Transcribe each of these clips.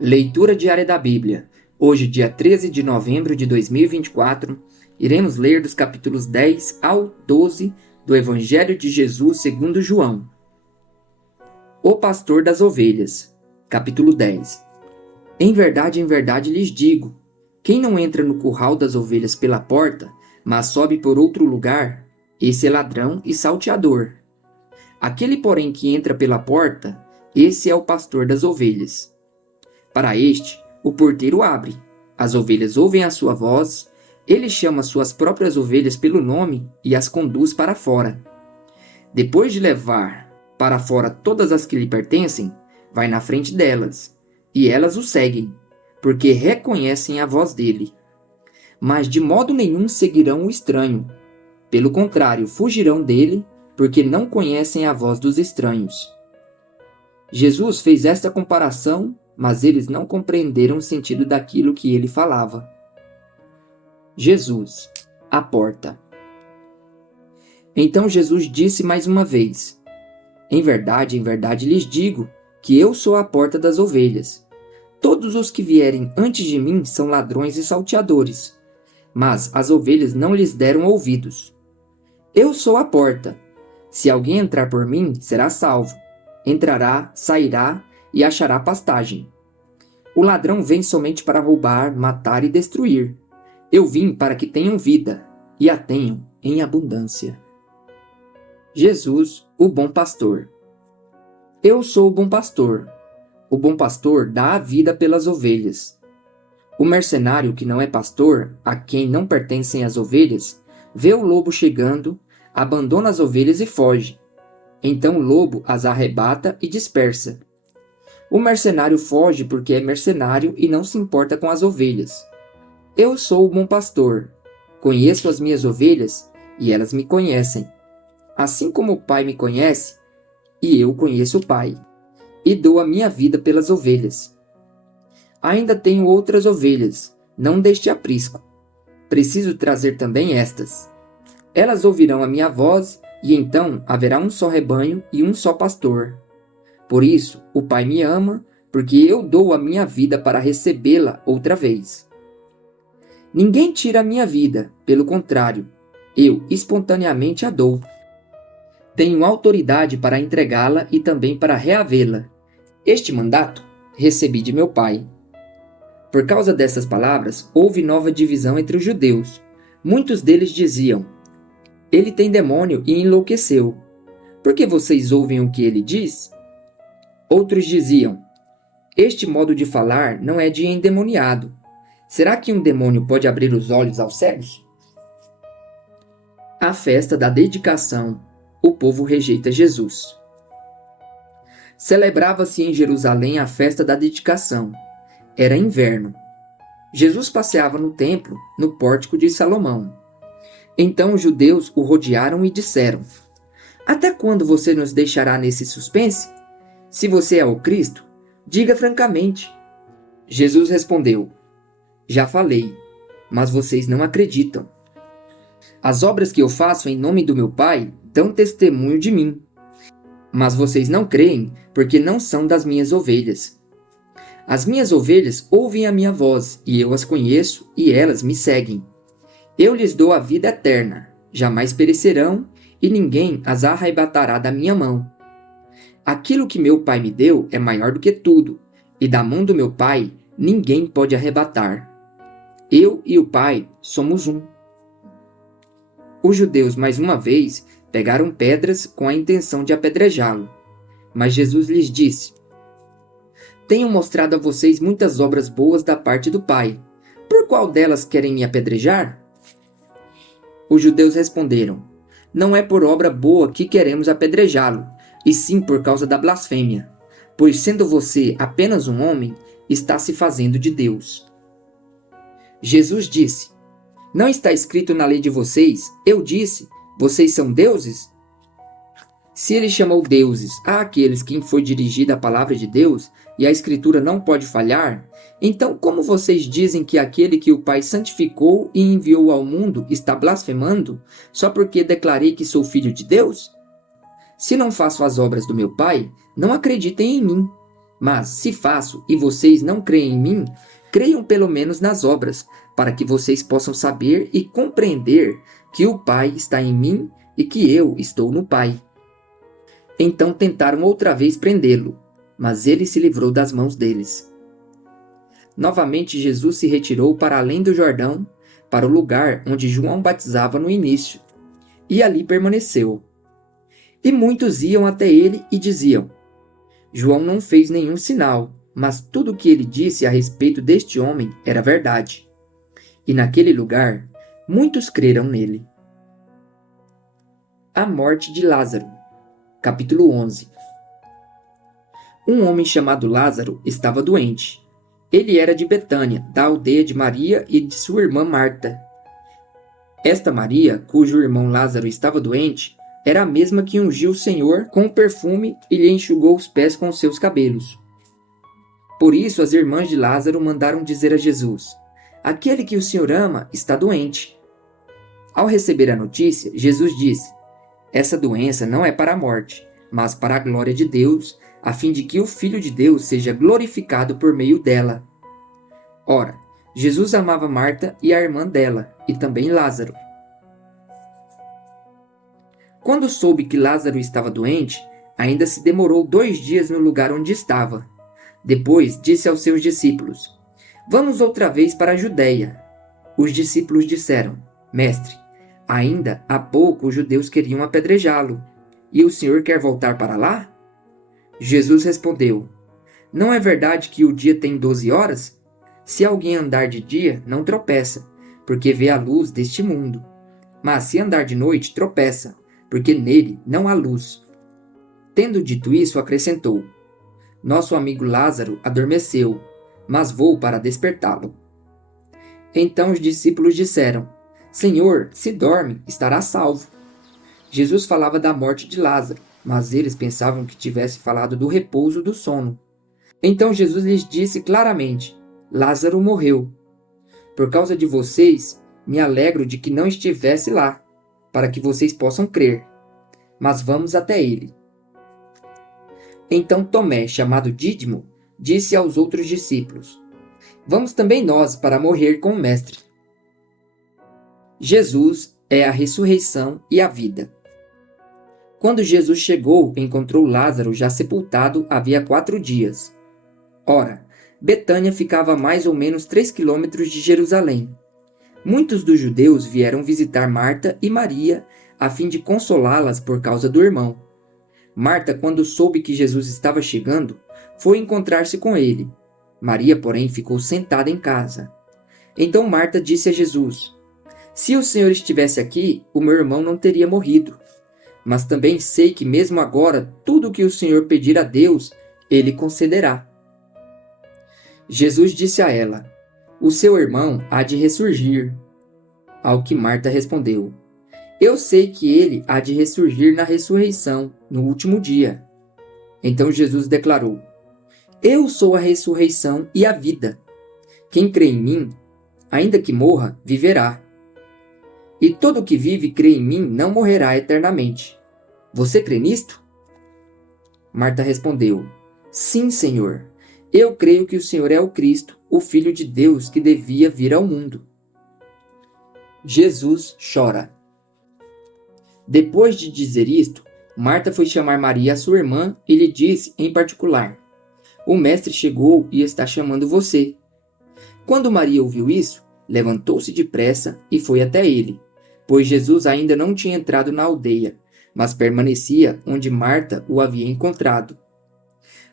Leitura diária da Bíblia. Hoje, dia 13 de novembro de 2024, iremos ler dos capítulos 10 ao 12 do Evangelho de Jesus segundo João. O pastor das ovelhas. Capítulo 10. Em verdade lhes digo, quem não entra no curral das ovelhas pela porta, mas sobe por outro lugar, esse é ladrão e salteador. Aquele, porém, que entra pela porta, esse é o pastor das ovelhas. Para este, o porteiro abre, as ovelhas ouvem a sua voz, ele chama suas próprias ovelhas pelo nome e as conduz para fora. Depois de levar para fora todas as que lhe pertencem, vai na frente delas, e elas o seguem, porque reconhecem a voz dele. Mas de modo nenhum seguirão o estranho. Pelo contrário, fugirão dele, porque não conhecem a voz dos estranhos. Jesus fez esta comparação, mas eles não compreenderam o sentido daquilo que ele falava. Jesus, a porta. Então Jesus disse mais uma vez, em verdade lhes digo, que eu sou a porta das ovelhas. Todos os que vierem antes de mim são ladrões e salteadores, mas as ovelhas não lhes deram ouvidos. Eu sou a porta. Se alguém entrar por mim, será salvo. Entrará, sairá e achará pastagem. O ladrão vem somente para roubar, matar e destruir. Eu vim para que tenham vida, e a tenham em abundância. Jesus, o bom pastor. Eu sou o bom pastor. O bom pastor dá a vida pelas ovelhas. O mercenário que não é pastor, a quem não pertencem as ovelhas, vê o lobo chegando, abandona as ovelhas e foge. Então o lobo as arrebata e dispersa. O mercenário foge porque é mercenário e não se importa com as ovelhas. Eu sou o bom pastor. Conheço as minhas ovelhas e elas me conhecem. Assim como o Pai me conhece, e eu conheço o Pai, e dou a minha vida pelas ovelhas. Ainda tenho outras ovelhas, não deste aprisco. Preciso trazer também estas. Elas ouvirão a minha voz, e então haverá um só rebanho e um só pastor. Por isso, o Pai me ama, porque eu dou a minha vida para recebê-la outra vez. Ninguém tira a minha vida, pelo contrário, eu espontaneamente a dou. Tenho autoridade para entregá-la e também para reavê-la. Este mandato recebi de meu Pai. Por causa dessas palavras, houve nova divisão entre os judeus. Muitos deles diziam, ele tem demônio e enlouqueceu. Por que vocês ouvem o que ele diz? Outros diziam, este modo de falar não é de endemoniado. Será que um demônio pode abrir os olhos aos cegos? A festa da dedicação. O povo rejeita Jesus. Celebrava-se em Jerusalém a festa da dedicação. Era inverno. Jesus passeava no templo, no pórtico de Salomão. Então os judeus o rodearam e disseram, até quando você nos deixará nesse suspense? Se você é o Cristo, diga francamente. Jesus respondeu, já falei, mas vocês não acreditam. As obras que eu faço em nome do meu Pai dão testemunho de mim. Mas vocês não creem, porque não são das minhas ovelhas. As minhas ovelhas ouvem a minha voz, e eu as conheço, e elas me seguem. Eu lhes dou a vida eterna, jamais perecerão, e ninguém as arrebatará da minha mão. Aquilo que meu Pai me deu é maior do que tudo, e da mão do meu Pai ninguém pode arrebatar. Eu e o Pai somos um. Os judeus, mais uma vez, pegaram pedras com a intenção de apedrejá-lo. Mas Jesus lhes disse, tenho mostrado a vocês muitas obras boas da parte do Pai. Por qual delas querem me apedrejar? Os judeus responderam, não é por obra boa que queremos apedrejá-lo, e sim por causa da blasfêmia, pois sendo você apenas um homem, está se fazendo de Deus. Jesus disse, não está escrito na lei de vocês, eu disse, vocês são deuses? Se ele chamou deuses àqueles quem foi dirigida a palavra de Deus, e a Escritura não pode falhar, então como vocês dizem que aquele que o Pai santificou e enviou ao mundo está blasfemando, só porque declarei que sou filho de Deus? Se não faço as obras do meu Pai, não acreditem em mim. Mas, se faço e vocês não creem em mim, creiam pelo menos nas obras, para que vocês possam saber e compreender que o Pai está em mim e que eu estou no Pai. Então tentaram outra vez prendê-lo, mas ele se livrou das mãos deles. Novamente Jesus se retirou para além do Jordão, para o lugar onde João batizava no início, e ali permaneceu. E muitos iam até ele e diziam: João não fez nenhum sinal, mas tudo o que ele disse a respeito deste homem era verdade. E naquele lugar, muitos creram nele. A morte de Lázaro. Capítulo 11. Um homem chamado Lázaro estava doente. Ele era de Betânia, da aldeia de Maria e de sua irmã Marta. Esta Maria, cujo irmão Lázaro estava doente, era a mesma que ungiu o Senhor com perfume e lhe enxugou os pés com seus cabelos. Por isso as irmãs de Lázaro mandaram dizer a Jesus: Aquele que o Senhor ama está doente. Ao receber a notícia, Jesus disse: Essa doença não é para a morte, mas para a glória de Deus, a fim de que o Filho de Deus seja glorificado por meio dela. Ora, Jesus amava Marta e a irmã dela, e também Lázaro. Quando soube que Lázaro estava doente, ainda se demorou 2 dias no lugar onde estava. Depois disse aos seus discípulos: Vamos outra vez para a Judéia. Os discípulos disseram: Mestre, ainda há pouco os judeus queriam apedrejá-lo, e o Senhor quer voltar para lá? Jesus respondeu: Não é verdade que o dia tem 12 horas? Se alguém andar de dia, não tropeça, porque vê a luz deste mundo. Mas se andar de noite, tropeça, porque nele não há luz. Tendo dito isso, acrescentou: Nosso amigo Lázaro adormeceu, mas vou para despertá-lo. Então os discípulos disseram: Senhor, se dorme, estará salvo. Jesus falava da morte de Lázaro, mas eles pensavam que tivesse falado do repouso do sono. Então Jesus lhes disse claramente: Lázaro morreu. Por causa de vocês, me alegro de que não estivesse lá, para que vocês possam crer. Mas vamos até ele. Então Tomé, chamado Dídimo, disse aos outros discípulos: Vamos também nós para morrer com o Mestre. Jesus é a ressurreição e a vida. Quando Jesus chegou, encontrou Lázaro já sepultado havia 4 dias. Ora, Betânia ficava a mais ou menos 3 quilômetros de Jerusalém. Muitos dos judeus vieram visitar Marta e Maria a fim de consolá-las por causa do irmão. Marta, quando soube que Jesus estava chegando, foi encontrar-se com ele. Maria, porém, ficou sentada em casa. Então Marta disse a Jesus: Se o Senhor estivesse aqui, o meu irmão não teria morrido. Mas também sei que mesmo agora, tudo o que o Senhor pedir a Deus, Ele concederá. Jesus disse a ela: O seu irmão há de ressurgir. Ao que Marta respondeu: Eu sei que ele há de ressurgir na ressurreição, no último dia. Então Jesus declarou: Eu sou a ressurreição e a vida. Quem crê em mim, ainda que morra, viverá. E todo o que vive e crê em mim não morrerá eternamente. Você crê nisto? Marta respondeu: Sim, Senhor. Eu creio que o Senhor é o Cristo, o Filho de Deus que devia vir ao mundo. Jesus chora. Depois de dizer isto, Marta foi chamar Maria, sua irmã, e lhe disse em particular: O mestre chegou e está chamando você. Quando Maria ouviu isso, levantou-se depressa e foi até ele, pois Jesus ainda não tinha entrado na aldeia, mas permanecia onde Marta o havia encontrado.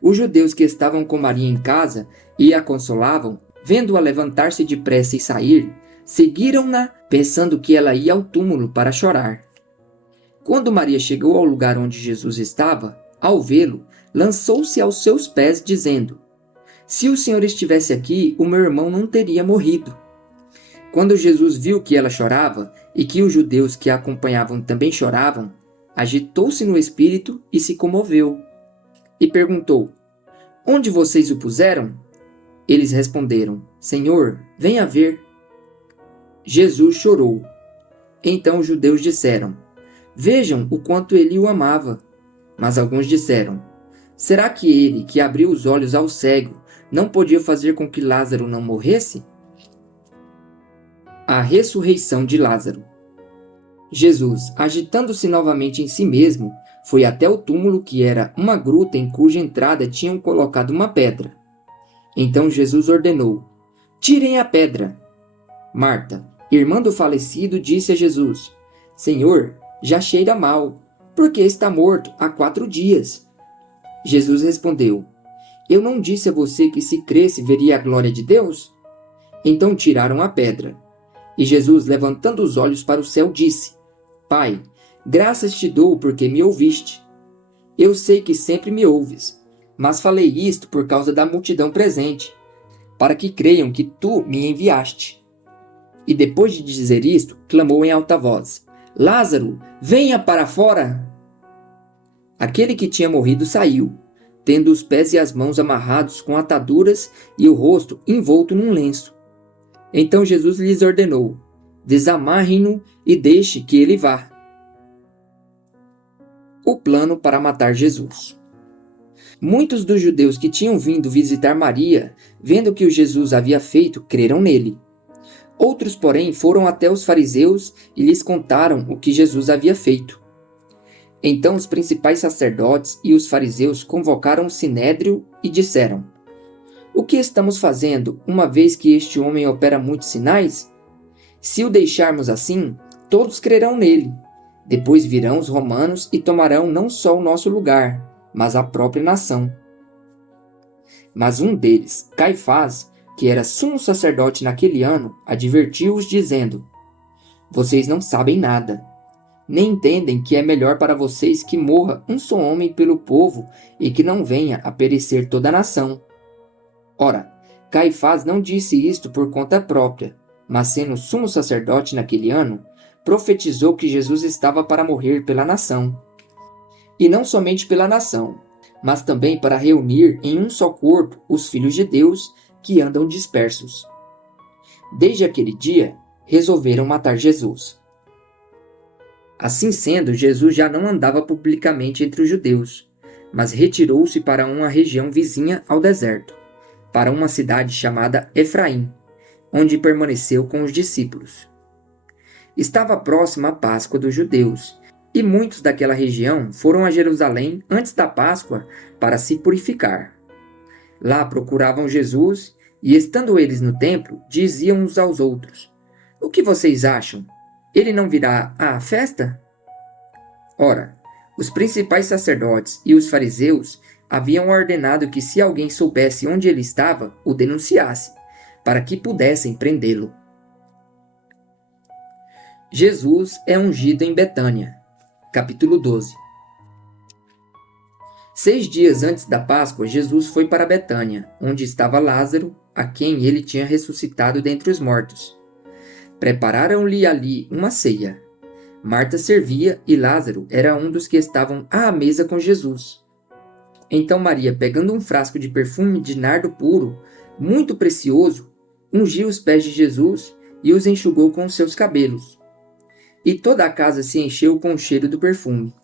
Os judeus que estavam com Maria em casa e a consolavam, vendo-a levantar-se depressa e sair, seguiram-na, pensando que ela ia ao túmulo para chorar. Quando Maria chegou ao lugar onde Jesus estava, ao vê-lo, lançou-se aos seus pés, dizendo: Se o Senhor estivesse aqui, o meu irmão não teria morrido. Quando Jesus viu que ela chorava e que os judeus que a acompanhavam também choravam, agitou-se no espírito e se comoveu. E perguntou: Onde vocês o puseram? Eles responderam: Senhor, venha ver. Jesus chorou. Então os judeus disseram: Vejam o quanto ele o amava. Mas alguns disseram: Será que ele, que abriu os olhos ao cego, não podia fazer com que Lázaro não morresse? A ressurreição de Lázaro. Jesus, agitando-se novamente em si mesmo, foi até o túmulo, que era uma gruta em cuja entrada tinham colocado uma pedra. Então Jesus ordenou: tirem a pedra. Marta, irmã do falecido, disse a Jesus: Senhor, já cheira mal, porque está morto há 4 dias. Jesus respondeu: Eu não disse a você que, se cresce, veria a glória de Deus? Então tiraram a pedra. E Jesus, levantando os olhos para o céu, disse: Pai, graças te dou porque me ouviste. Eu sei que sempre me ouves, mas falei isto por causa da multidão presente, para que creiam que tu me enviaste. E depois de dizer isto, clamou em alta voz: Lázaro, venha para fora! Aquele que tinha morrido saiu, tendo os pés e as mãos amarrados com ataduras e o rosto envolto num lenço. Então Jesus lhes ordenou: desamarrem-no e deixe que ele vá. O plano para matar Jesus. Muitos dos judeus que tinham vindo visitar Maria, vendo o que Jesus havia feito, creram nele. Outros, porém, foram até os fariseus e lhes contaram o que Jesus havia feito. Então os principais sacerdotes e os fariseus convocaram o sinédrio e disseram: O que estamos fazendo, uma vez que este homem opera muitos sinais? Se o deixarmos assim, todos crerão nele. Depois virão os romanos e tomarão não só o nosso lugar, mas a própria nação. Mas um deles, Caifás, que era sumo sacerdote naquele ano, advertiu-os dizendo: Vocês não sabem nada, nem entendem que é melhor para vocês que morra um só homem pelo povo e que não venha a perecer toda a nação. Ora, Caifás não disse isto por conta própria, mas sendo sumo sacerdote naquele ano, profetizou que Jesus estava para morrer pela nação. E não somente pela nação, mas também para reunir em um só corpo os filhos de Deus que andam dispersos. Desde aquele dia, resolveram matar Jesus. Assim sendo, Jesus já não andava publicamente entre os judeus, mas retirou-se para uma região vizinha ao deserto, para uma cidade chamada Efraim, onde permaneceu com os discípulos. Estava próxima a Páscoa dos judeus, e muitos daquela região foram a Jerusalém antes da Páscoa para se purificar. Lá procuravam Jesus, e estando eles no templo, diziam uns aos outros: O que vocês acham? Ele não virá à festa? Ora, os principais sacerdotes e os fariseus haviam ordenado que, se alguém soubesse onde ele estava, o denunciasse, para que pudessem prendê-lo. Jesus é ungido em Betânia. Capítulo 12. 6 dias antes da Páscoa, Jesus foi para Betânia, onde estava Lázaro, a quem ele tinha ressuscitado dentre os mortos. Prepararam-lhe ali uma ceia. Marta servia e Lázaro era um dos que estavam à mesa com Jesus. Então Maria, pegando um frasco de perfume de nardo puro, muito precioso, ungiu os pés de Jesus e os enxugou com os seus cabelos. E toda a casa se encheu com o cheiro do perfume.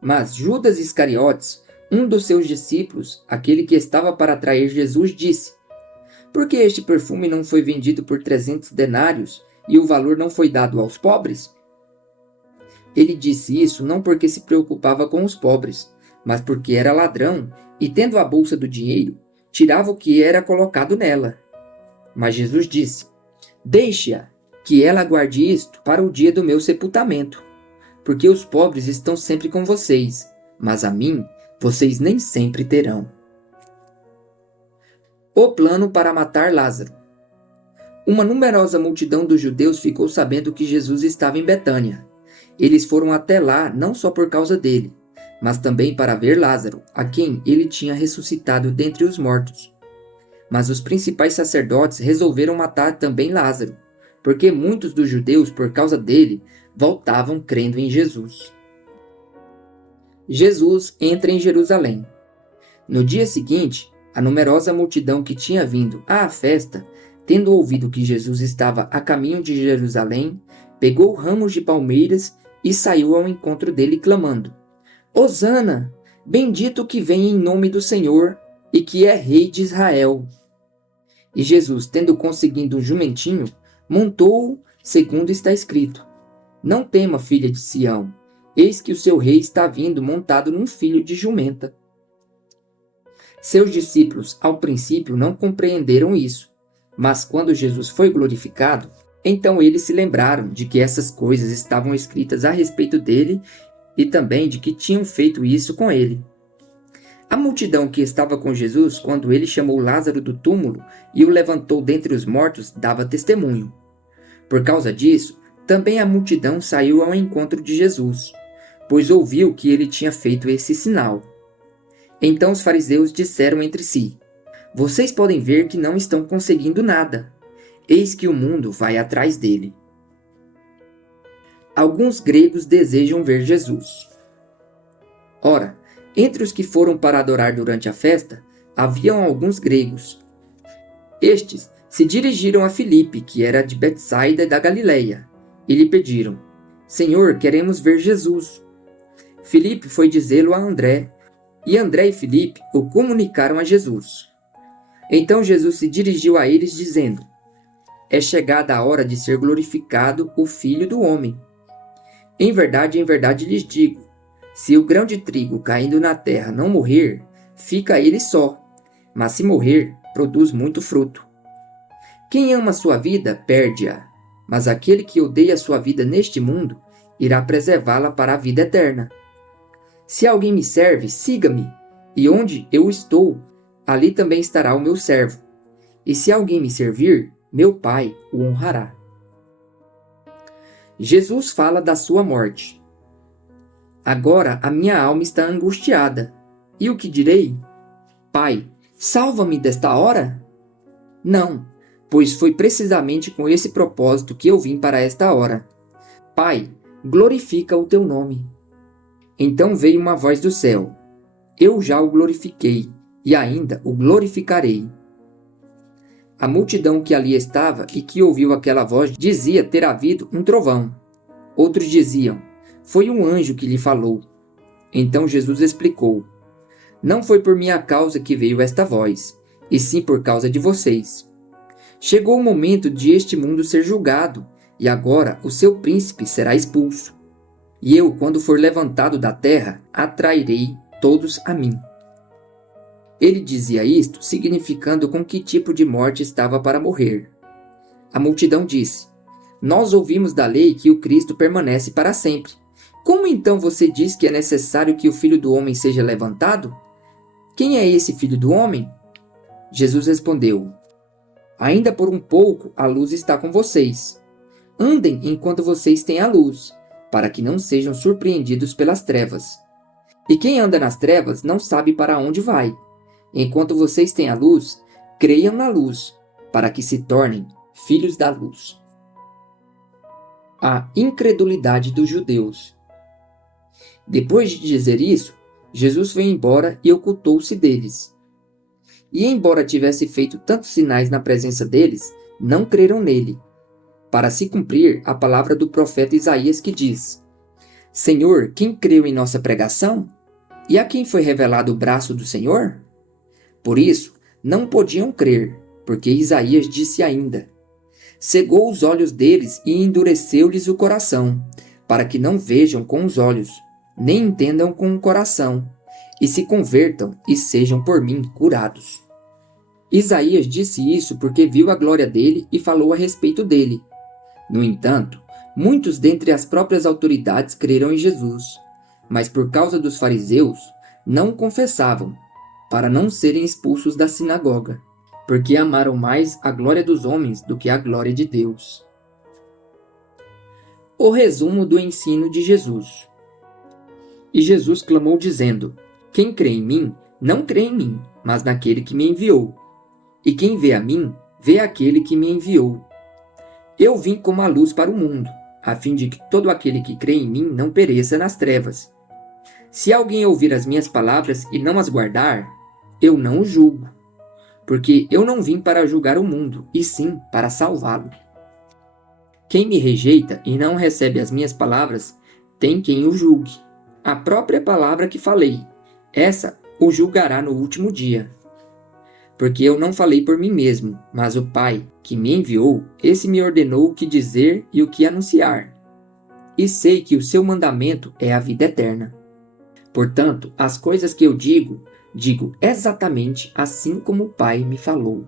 Mas Judas Iscariotes, um dos seus discípulos, aquele que estava para trair Jesus, disse: Por que este perfume não foi vendido por 300 denários e o valor não foi dado aos pobres? Ele disse isso não porque se preocupava com os pobres, mas porque era ladrão e, tendo a bolsa do dinheiro, tirava o que era colocado nela. Mas Jesus disse: Deixe-a, que ela guarde isto para o dia do meu sepultamento, porque os pobres estão sempre com vocês, mas a mim vocês nem sempre terão. O plano para matar Lázaro. Uma numerosa multidão dos judeus ficou sabendo que Jesus estava em Betânia. Eles foram até lá não só por causa dele, mas também para ver Lázaro, a quem ele tinha ressuscitado dentre os mortos. Mas os principais sacerdotes resolveram matar também Lázaro, porque muitos dos judeus, por causa dele, voltavam crendo em Jesus. Jesus entra em Jerusalém. No dia seguinte, a numerosa multidão que tinha vindo à festa, tendo ouvido que Jesus estava a caminho de Jerusalém, pegou ramos de palmeiras e saiu ao encontro dele clamando: Hosana! Bendito que vem em nome do Senhor e que é rei de Israel. E Jesus, tendo conseguido um jumentinho, montou-o, segundo está escrito: Não tema, filha de Sião, eis que o seu rei está vindo montado num filho de jumenta. Seus discípulos, ao princípio, não compreenderam isso, mas quando Jesus foi glorificado, então eles se lembraram de que essas coisas estavam escritas a respeito dele e também de que tinham feito isso com ele. A multidão que estava com Jesus, quando ele chamou Lázaro do túmulo e o levantou dentre os mortos, dava testemunho. Por causa disso, também a multidão saiu ao encontro de Jesus, pois ouviu que ele tinha feito esse sinal. Então os fariseus disseram entre si: Vocês podem ver que não estão conseguindo nada. Eis que o mundo vai atrás dele. Alguns gregos desejam ver Jesus. Ora, entre os que foram para adorar durante a festa, haviam alguns gregos. Estes se dirigiram a Filipe, que era de Betsaida da Galileia, e lhe pediram: Senhor, queremos ver Jesus. Filipe foi dizê-lo a André, e André e Filipe o comunicaram a Jesus. Então Jesus se dirigiu a eles dizendo: É chegada a hora de ser glorificado o Filho do Homem. Em verdade lhes digo, se o grão de trigo caindo na terra não morrer, fica ele só, mas se morrer, produz muito fruto. Quem ama sua vida, perde-a, mas aquele que odeia sua vida neste mundo, irá preservá-la para a vida eterna. Se alguém me serve, siga-me, e onde eu estou, ali também estará o meu servo. E se alguém me servir, meu Pai o honrará. Jesus fala da sua morte. Agora a minha alma está angustiada. E o que direi? Pai, salva-me desta hora? Não, pois foi precisamente com esse propósito que eu vim para esta hora. Pai, glorifica o teu nome. Então veio uma voz do céu: Eu já o glorifiquei, e ainda o glorificarei. A multidão que ali estava e que ouviu aquela voz dizia ter havido um trovão. Outros diziam: Foi um anjo que lhe falou. Então Jesus explicou: Não foi por minha causa que veio esta voz, e sim por causa de vocês. Chegou o momento de este mundo ser julgado, e agora o seu príncipe será expulso. E eu, quando for levantado da terra, atrairei todos a mim. Ele dizia isto, significando com que tipo de morte estava para morrer. A multidão disse: Nós ouvimos da lei que o Cristo permanece para sempre. Como então você diz que é necessário que o Filho do Homem seja levantado? Quem é esse Filho do Homem? Jesus respondeu: Ainda por um pouco a luz está com vocês. Andem enquanto vocês têm a luz, para que não sejam surpreendidos pelas trevas. E quem anda nas trevas não sabe para onde vai. Enquanto vocês têm a luz, creiam na luz, para que se tornem filhos da luz. A incredulidade dos judeus. Depois de dizer isso, Jesus foi embora e ocultou-se deles. E embora tivesse feito tantos sinais na presença deles, não creram nele, para se cumprir a palavra do profeta Isaías que diz: Senhor, quem creu em nossa pregação? E a quem foi revelado o braço do Senhor? Por isso, não podiam crer, porque Isaías disse ainda: Cegou os olhos deles e endureceu-lhes o coração, para que não vejam com os olhos, nem entendam com o coração, e se convertam e sejam por mim curados. Isaías disse isso porque viu a glória dele e falou a respeito dele. No entanto, muitos dentre as próprias autoridades creram em Jesus, mas por causa dos fariseus, não o confessavam, para não serem expulsos da sinagoga, porque amaram mais a glória dos homens do que a glória de Deus. O resumo do ensino de Jesus. E Jesus clamou dizendo: Quem crê em mim, não crê em mim, mas naquele que me enviou. E quem vê a mim, vê aquele que me enviou. Eu vim como a luz para o mundo, a fim de que todo aquele que crê em mim não pereça nas trevas. Se alguém ouvir as minhas palavras e não as guardar, eu não o julgo, porque eu não vim para julgar o mundo, e sim para salvá-lo. Quem me rejeita e não recebe as minhas palavras, tem quem o julgue. A própria palavra que falei, essa o julgará no último dia. Porque eu não falei por mim mesmo, mas o Pai, que me enviou, esse me ordenou o que dizer e o que anunciar. E sei que o seu mandamento é a vida eterna. Portanto, as coisas que eu digo exatamente assim como o Pai me falou.